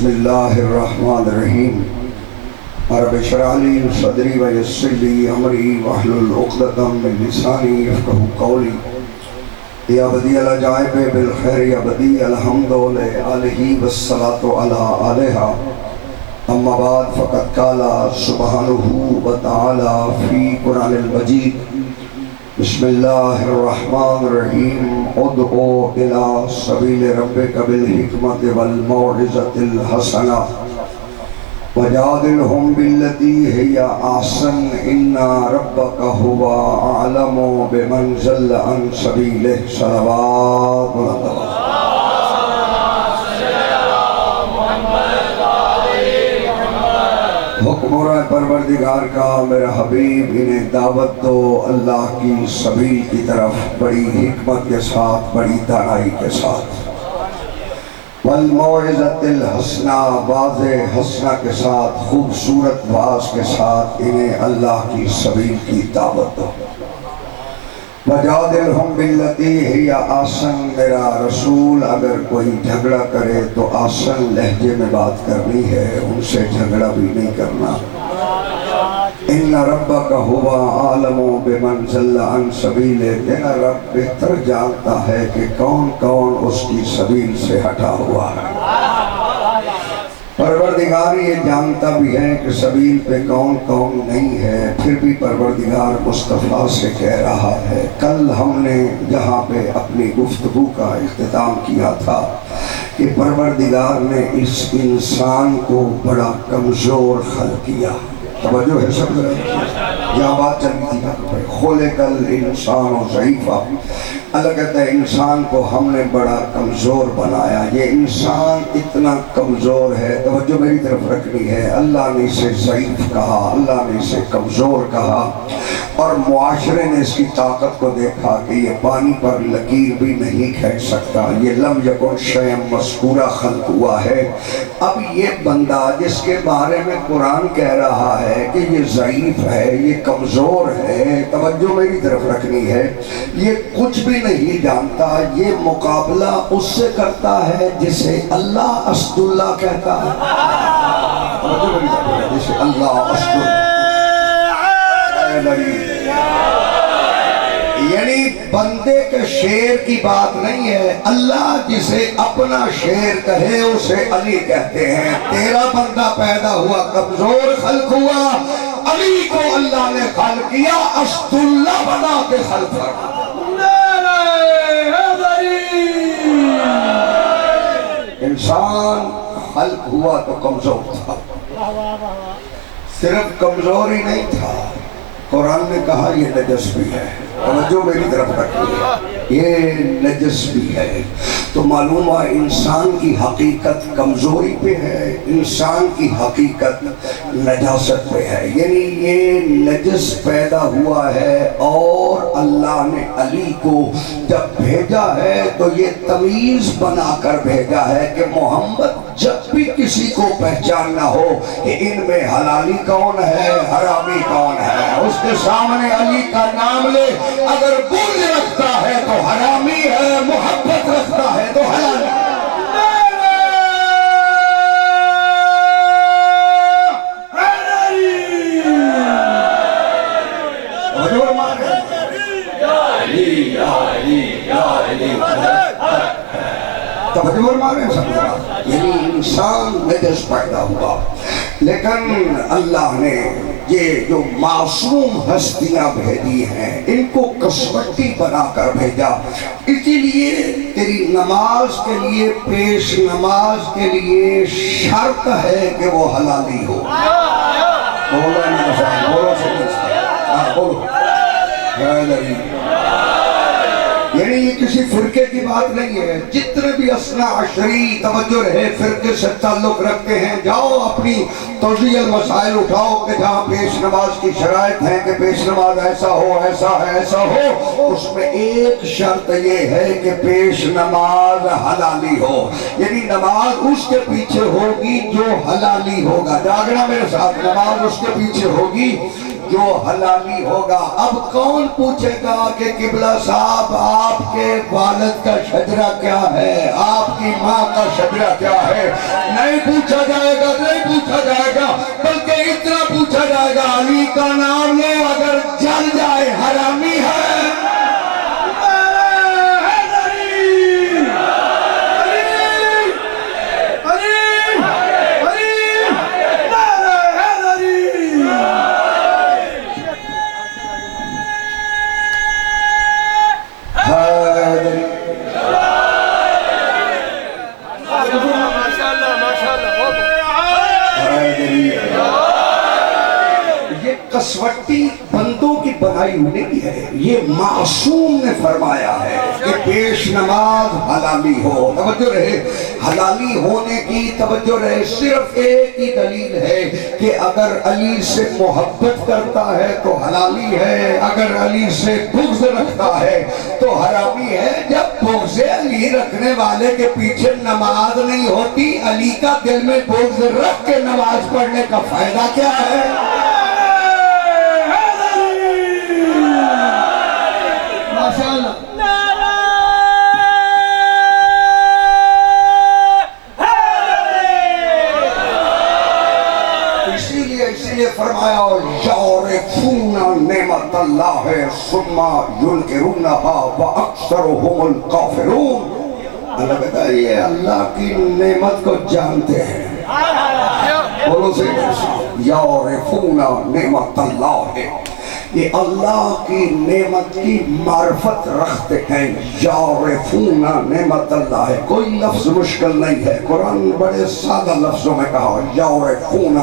بسم اللہ الرحمن الرحیم رب اشرح لی صدری ویسر لی امری واحلل عقدۃ من لسانی یفقہوا قولی یا بدیع العجائب بالخیر یا بدیع الحمد لآلہ والصلاة علی آلہا اما بعد فقد قال سبحانہ وتعالی فی قرآن المجید بسم اللہ الرحمن الرحیم ادعو الی سبیل ربک بالحکمت والموعظۃ الحسنہ وجادلہم باللتی ہی احسن ان ربک هو اعلم بمن ضل عن سبیلہ صلوات اللہ حکم ہو رہا ہے پروردگار کا میرا حبیب انہیں دعوت دو اللہ کی سبیل کی طرف بڑی حکمت کے ساتھ بڑی دانائی کے ساتھ والموعظۃ الحسنہ واضح حسنہ کے ساتھ خوبصورت واز کے ساتھ انہیں اللہ کی سبیل کی دعوت دو وجادلہم باللتی ہی احسن میرا رسول اگر کوئی جھگڑا کرے تو آسن لہجے میں بات کرنی ہے ان سے جھگڑا بھی نہیں کرنا ان ربک هو عالم بمن ضل عن سبیلہ تیرا رب بہتر جانتا ہے کہ کون کون اس کی سبیل سے ہٹا ہوا ہے پروردگار یہ جانتا بھی ہے کہ سبیل پہ کون کون نہیں ہے پھر بھی پروردگار مصطفیٰ سے کہہ رہا ہے کل ہم نے جہاں پہ اپنی گفتگو کا اختتام کیا تھا کہ پروردگار نے اس انسان کو بڑا کمزور خلق کیا توجہ ہے سب جہاں بات چلی تھی خلق الانسان ضعیفا اللہ کہتا ہے انسان کو ہم نے بڑا کمزور بنایا یہ انسان اتنا کمزور ہے توجہ میری طرف رکھنی ہے اللہ نے اسے ضعیف کہا اللہ نے اسے کمزور کہا اور معاشرے نے اس کی طاقت کو دیکھا کہ یہ پانی پر لکیر بھی نہیں کھینچ سکتا یہ لم یکن شیء مذکورہ خلق ہوا ہے اب یہ بندہ جس کے بارے میں قرآن کہہ رہا ہے کہ یہ ضعیف ہے یہ کمزور ہے توجہ میری طرف رکھنی ہے یہ کچھ بھی نہیں جانتا یہ مقابلہ اس سے کرتا ہے جسے اللہ اسد اللہ کہتا ہے جسے اللہ اسد اللہ یعنی بندے کے شیر کی بات نہیں ہے اللہ جسے اپنا شیر کہے اسے علی کہتے ہیں تیرا بندہ پیدا ہوا کمزور خلق ہوا علی کو اللہ نے خلق کیا اسد اللہ بنا کے خلق کیا انسان خلق ہوا تو کمزور تھا صرف کمزور ہی نہیں تھا قرآن نے کہا یہ نجس بھی ہے توجہ میری طرف رکھیے یہ نجس بھی ہے تو معلوم ہوا انسان کی حقیقت کمزوری پہ ہے انسان کی حقیقت نجاست پہ ہے یعنی یہ نجس پیدا ہوا ہے اور اللہ نے علی کو جب بھیجا ہے تو یہ تمیز بنا کر بھیجا ہے کہ محمد جب بھی کسی کو پہچاننا ہو کہ ان میں حلالی کون ہے حرامی کون ہے اس کے سامنے علی کا نام لے اگر بغض رکھتا ہے تو حرامی ہے محبت رکھتا ہے تو حلالی توجہ مارے سب یعنی انسان نجس پیدا ہوا لیکن اللہ نے یہ جو معصوم ہستیاں بھیجی ہیں ان کو کسوٹی بنا کر بھیجا اسی لیے تیری نماز کے لیے پیش نماز کے لیے شرط ہے کہ وہ حلالی ہو بولو یعنی یہ کسی فرقے کی بات نہیں ہے جتنے بھی اثنا عشری توجہ رہے فرقے سے تعلق رکھتے ہیں جاؤ اپنی توضیح المسائل اٹھاؤ کہ جہاں پیش نماز کی شرائط ہیں کہ پیش نماز ایسا ہو ایسا ہے ایسا ہو اس میں ایک شرط یہ ہے کہ پیش نماز حلالی ہو یعنی نماز اس کے پیچھے ہوگی جو حلالی ہوگا جاگنا میرے ساتھ نماز اس کے پیچھے ہوگی جو حلالی ہوگا. اب کون پوچھے گا کہ قبلہ صاحب آپ کے والد کا شجرہ کیا ہے, آپ کی ماں کا شجرہ کیا ہے؟ نہیں پوچھا جائے گا, نہیں پوچھا جائے گا, بلکہ اتنا پوچھا جائے گا علی کا نام لو اگر جل جائے حرامی ہے. کسوٹی بندوں کی بنائی نہیں ہے, یہ معصوم نے فرمایا ہے کہ پیش نماز حلالی ہو. توجہ رہے, حلالی ہونے کی توجہ رہے. صرف ایک ہی دلیل ہے کہ اگر علی سے محبت کرتا ہے تو حلالی ہے, اگر علی سے بغض رکھتا ہے تو حرامی ہے. جب بغض علی رکھنے والے کے پیچھے نماز نہیں ہوتی, علی کا دل میں بغض رکھ کے نماز پڑھنے کا فائدہ کیا ہے؟ اسی لیے فرمایا یعرفون نعمت اللہ ثم ینکرونها واکثرهم الکافرون. اللہ کہتا ہے یہ اللہ کی نعمت کو جانتے ہیں. بولو سے یعرفون نعمت اللہ, یہ اللہ کی نعمت کی معرفت رکھتے ہیں. یعرفون نعمت اللہ ہے, کوئی لفظ مشکل نہیں ہے, قرآن بڑے سادہ لفظوں میں کہا یعرفون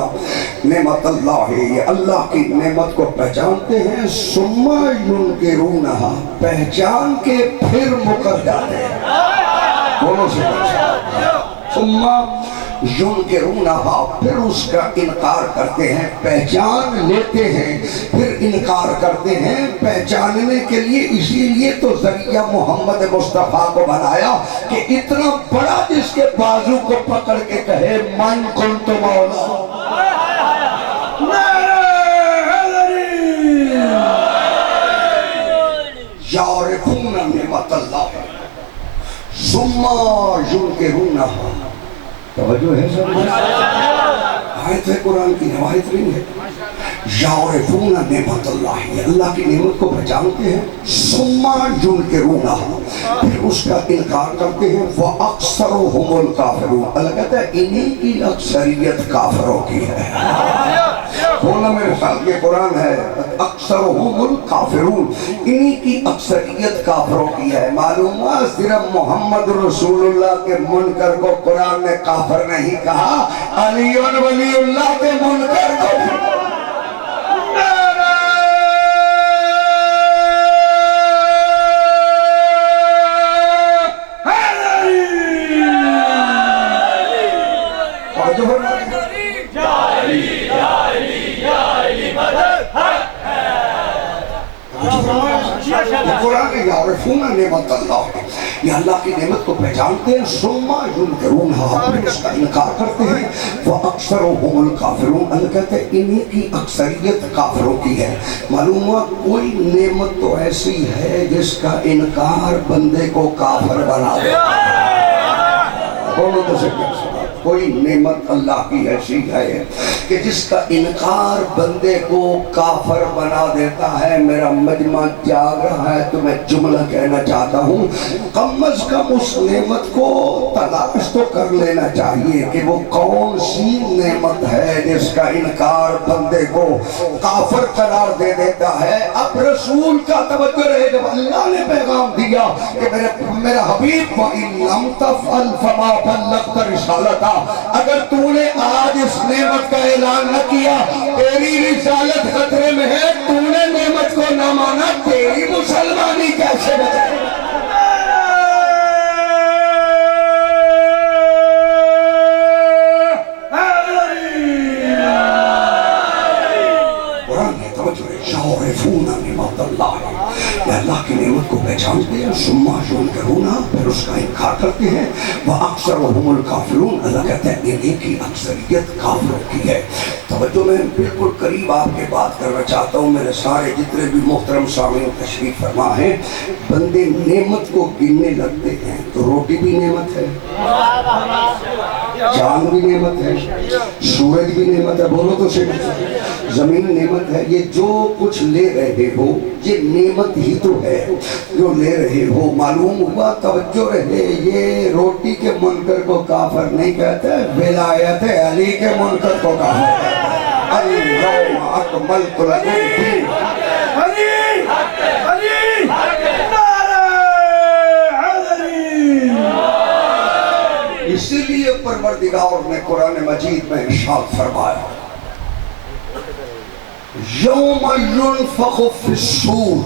نعمت اللہ ہے, یہ اللہ کی نعمت کو پہچانتے ہیں. ثم ینکرونہا, پہچان کے پھر مکر جاتے ہیں. بولو سے ثم ینکرونہا, پھر اس کا انکار کرتے ہیں. پہچان لیتے ہیں پھر انکار کرتے ہیں. پہچاننے کے لیے اسی لیے تو ذریعہ محمد مصطفیٰ کو بنایا کہ اتنا بڑا جس کے بازو کو پکڑ کے کہے من کنت مولا. یعرفون نعمت اللہ ثم ینکرونہا. توجہ ہے سب, آیت ہے قرآن کی, روایت نہیں ہے. یعرفون نعمت اللہ, یہ اللہ کی نعمت کو پہچانتے ہیں. ثم ینکرونہا, پھر اس کا انکار کرتے ہیں. واکثرهم الکافرون, اللہ کہتا ہے انہی کی اکثریت کافروں کی ہے. بولنا میرے ساتھ, یہ قرآن ہے. اکثرهم الکافرون, انہی کی اکثریت کافروں کی ہے. معلوم ہوا صرف محمد رسول اللہ کے منکر کو قرآن نے کافر نہیں کہا, علی ولی اللہ کے منکر کو بھی. قرآن یعرفون نعمت اللہ, یہ اللہ کی نعمت کو پہچانتے ہیں. ثم ینکرونہا, پھر اس کا انکار کرتے ہیں. واکثرهم الکافرون, اللہ کہتے ہیں انہی کی اکثریت کافروں کی ہے. معلوم ہوا کوئی نعمت تو ایسی ہے جس کا انکار بندے کو کافر بنا دیتا ہے. بولو تو سے کوئی نعمت اللہ کی ایسی ہے کہ جس کا انکار بندے کو کافر بنا دیتا ہے. میرا مجمع جاگ رہا ہے تو میں جملہ کہنا چاہتا ہوں, کم از کم اس نعمت کو تلاش تو کر لینا چاہیے کہ وہ کون سی نعمت ہے جس کا انکار بندے کو کافر قرار دے دیتا ہے. اب رسول کا توجہ رہے, جب اللہ نے پیغام دیا کہ میرا حبیب وَإِن لَمْ تَفْعَلْ فَمَا بَلَّغْتَ رِسَالَتَهُ, اگر تو نے آج اس نعمت کا اعلان نہ کیا تیری رسالت خطرے میں ہے. تو نے نعمت کو نہ مانا, تیری مسلمانی کیسے بچے؟ قرآن ہے, توجہ ہے. یعرفون نعمت اللہ, کہ اللہ کی نعمت کو پہچانتے ہیں ثم ينکرون پھر اس کا انکار کرتے ہیں وَأَكْثَرُهُمُ الْكَافِرُونَ اللہ کہتے ہیں انہیں کی اکثریت کافروں کی ہے۔ توجہ میں بالکل قریب آپ کے بات کرنا چاہتا ہوں، میرے سارے جتنے بھی محترم سامعین تشریف فرما ہیں، بندے نعمت کو گننے لگتے ہیں تو روٹی بھی نعمت ہے، چاند بھی نعمت ہے، سورج بھی نعمت ہے، بولو تو صحیح، زمین نعمت ہے، یہ جو کچھ لے رہے ہو یہ نعمت ہی تو ہے جو لے رہے ہو۔ معلوم ہوا، توجہ رہے، یہ روٹی کے منکر کو کافر نہیں کہتا ہے، ولایت علی کے منکر کو کافر کہتا ہے۔ اليوم اکملت لکم دینکم اسی لیے پروردگار نے قرآن مجید میں ارشاد فرمایا یوم ينفخ في الصور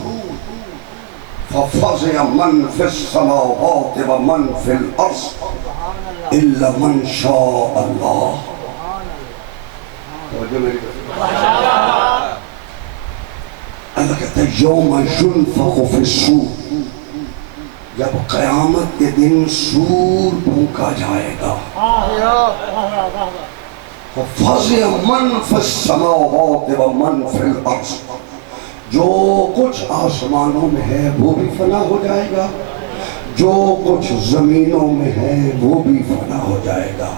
ففزع من في السماوات ومن في الارض الا من شاء اللہ۔ اللہ کہتا ہے یوم ينفخ في الصور، جب قیامت کے دن سور پھونکا جائے گا، فَفَزِعَ مَنْ فِي السَّمَاوَاتِ وَمَنْ فِي الْأَرْضِ، جو کچھ آسمانوں میں ہے وہ بھی فنا ہو جائے گا، جو کچھ زمینوں میں ہے وہ بھی فنا ہو جائے گا۔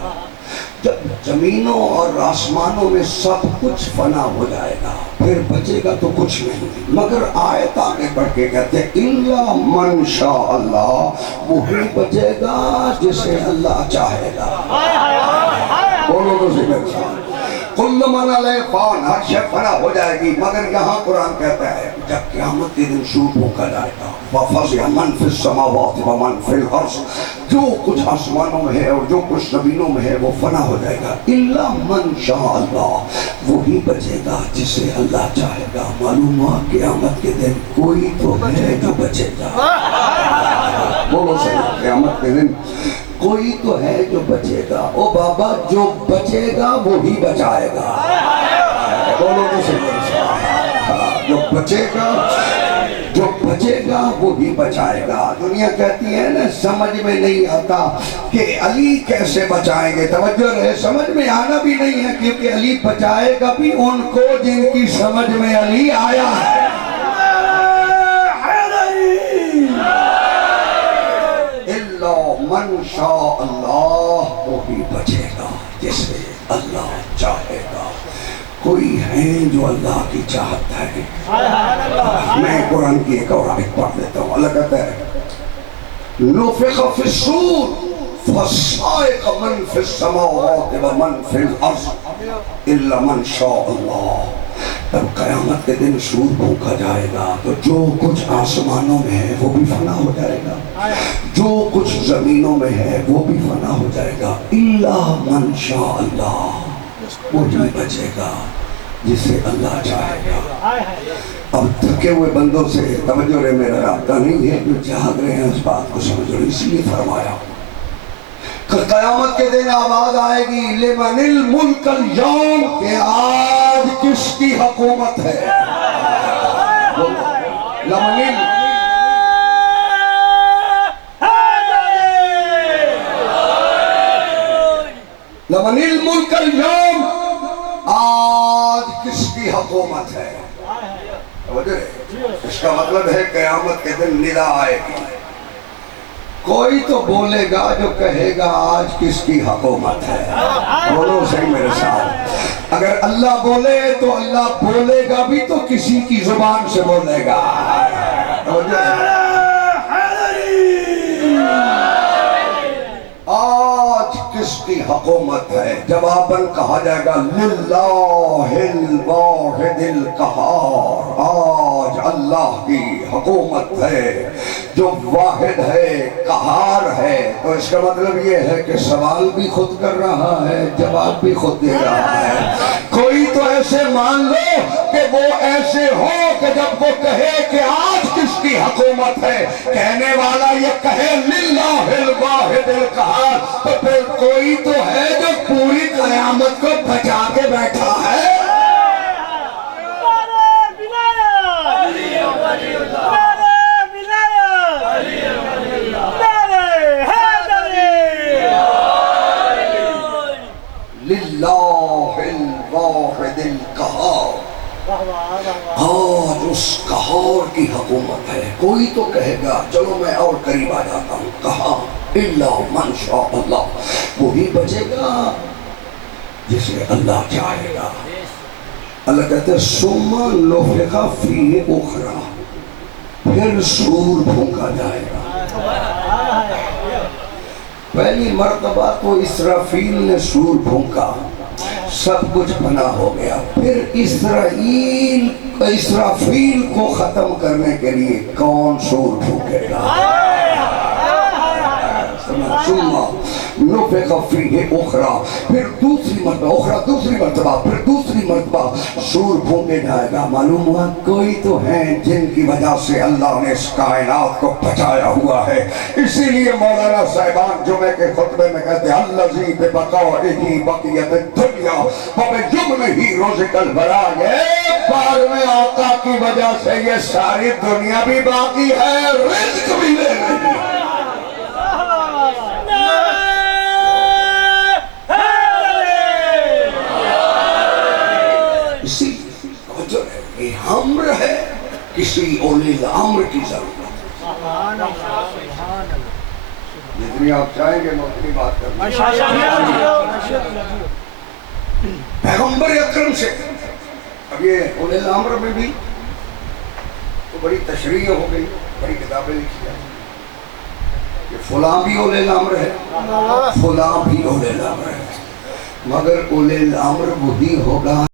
جب زمینوں اور آسمانوں میں سب کچھ فنا ہو جائے گا پھر بچے گا تو کچھ نہیں، مگر آیت آگے بڑھ کے کہتے ہیں اِلَّا مَنْ شَاءَ اللَّهُ، وہی بچے گا جسے اللہ چاہے گا۔ بولو تو صحیح میرے ساتھ، کل من علیہ فان، ہر شے فنا ہو جائے گی، مگر یہاں قرآن کہتا ہے جب قیامت کے دن سور پھونکا جائے گا وَفَزِعَ مَنْ فِي السَّمَاوَاتِ وَمَنْ فِي الْأَرْضِ، جو کچھ آسمانوں میں ہے اور جو کچھ زمینوں میں ہے وہ فنا ہو جائے گا، اِلَّا مَنْ شَاءَ اللَّهُ، وہی بچے گا جسے اللہ چاہے گا۔ معلوم ہوا قیامت کے دن کوئی تو ہے جو بچے گا، بولو صحیح، قیامت کے دن کوئی تو ہے جو بچے گا۔ او بابا جو بچے گا وہی بچائے گا، بولو تو صحیح، جو بچے گا جو بچے گا وہی بچائے گا۔ دنیا کہتی ہے نا سمجھ میں نہیں آتا کہ علی کیسے بچائیں گے، توجہ رہے، سمجھ میں آنا بھی نہیں ہے کیونکہ علی بچائے گا بھی ان کو جن کی سمجھ میں علی آیا ہے۔ من شاء اللہ، وہی بچے گا جسے اللہ چاہے گا۔ کوئی ہے جو اللہ کی چاہت ہے؟ میں قرآن کی ایک اور آیت پڑھ دیتا ہوں، اللہ کہتا ہے نفخ فی الصور فصائق من فی السماوات ومن فی الارض الا من شاء اللہ۔ تب قیامت کے دن سور پھونکا جائے گا تو جو کچھ آسمانوں میں ہے وہ بھی فنا ہو جائے گا، جو کچھ زمینوں میں ہے وہ بھی فنا ہو جائے گا، الا من شاء اللہ، وہی بچے گا جسے اللہ چاہے گا۔ اب تھکے ہوئے بندوں سے توجہ رہے، میرا رابطہ نہیں ہے، جو جاگ رہے ہیں اس بات کو سمجھ رہے، اسی لیے فرمایا قیامت کے دن آواز آئے گی لمن الملک اليوم، کہ آج کس کی حکومت ہے؟ لمن الملک اليوم، آج کس کی حکومت ہے؟ اس کا مطلب ہے قیامت کے دن ندا آئے گی، کوئی تو بولے گا جو کہے گا آج کس کی حکومت ہے۔ بولو صحیح میرے ساتھ، اگر اللہ بولے تو اللہ بولے گا بھی تو کسی کی زبان سے بولے گا۔ آج کس کی حکومت ہے؟ جواباً کہا جائے گا للہ الواحد القہار، آج اللہ کی حکومت ہے جو واحد ہے، قہار ہے۔ تو اس کا مطلب یہ ہے کہ سوال بھی خود کر رہا ہے، جواب بھی خود دے رہا ہے۔ کوئی تو ایسے مان لو کہ وہ ایسے ہو کہ جب وہ کہے کہ آج کس کی حکومت ہے، کہنے والا یہ کہے للہ الواحد القہار، تو پھر کوئی تو ہے جو پوری قیامت کو بچا کے بیٹھا ہے۔ للہ الواحد القہار، آج اس قہار کی حکومت ہے۔ کوئی تو کہے گا چلو میں اور قریب آ جاتا ہوں، کہا الا من شاء اللہ، وہی بچے گا جسے اللہ چاہے گا۔ اللہ کہتے ہیں ثم نفخ فیہ اخری، پھر سور پھونکا جائے گا۔ پہلی مرتبہ تو اسرافیل نے سور پھونکا، سب کچھ فنا ہو گیا۔ پھر اسرافیل کو ختم کرنے کے لیے کون سور پھونکے گا؟ ثم نفخ فیہ اخری، پھر دوسری مرتبہ پھر دوسری مرتبہ سور پھونکے جائے گا۔ معلوم ہوا کوئی تو ہے جن کی وجہ سے اللہ نے اس کائنات کو بچایا ہوا ہے۔ اسی لیے مولانا صاحبان جمعے کے خطبے میں کہتے ہیں الذی ببقائہ بقیت الدنیا وبجملہ رزق البراء، ایک بار میں آقا کی وجہ سے یہ ساری دنیا بھی باقی ہے، رزق بھی لے رہی ہے۔ اسی وجہ ہے یہ امر ہے، کسی اولی الامر کی ضرورت ہے۔ جتنی آپ چاہیں گے میں اتنی بات کروں۔ پیغمبر اکرم سے اب یہ اولی الامر میں بھی تو بڑی تشریح ہو گئی، بڑی کتابیں لکھی ہیں کہ فلاں بھی اولی الامر ہے، فلاں بھی اولی الامر ہے، مگر اولی الامر وہی ہوگا